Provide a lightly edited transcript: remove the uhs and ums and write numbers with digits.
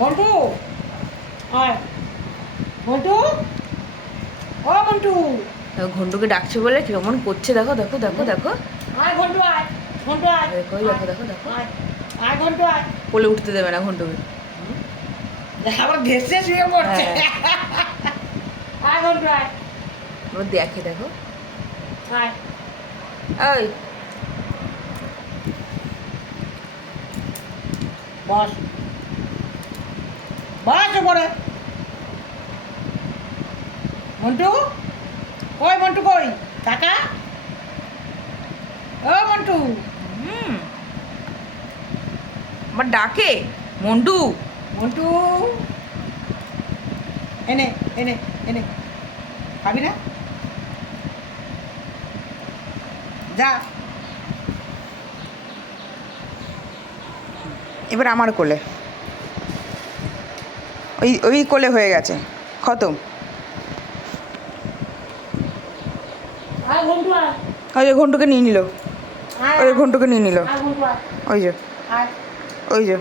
মন্টু আয় মন্টু ও মন্টু ঘন্টুকে ডাকছে বলে কেমন করছে দেখো দেখো দেখো দেখো আয় ঘন্টু আয় ঘন্টু আয় দেখো দেখো দেখো দেখো আয় আয় ঘন্টু আয় কোলে উঠতে দেবে না ঘন্টুকে। আবার ভেসে শুয়ে পড়ছে হ্যাঁ। আয় ঘন্টু আয় এবার দেখে দেখো আয় ওই বস বস উপরে মন্টু কই মন্টু কই টাকা ও মন্টু আমার ডাকে মন্টু। মন্টু এনে এনে এনে খাবি না যা এবার আমার কোলে ওই ওই কোলে হয়ে গেছে খতম। আয় ঘন্টু আয় ওই যে ঘন্টুকে নিয়ে নিল, আয় ওই যে ঘন্টুকে নিয়ে নিল, আয় ঘন্টু আয় ওই যে আয় ওই যে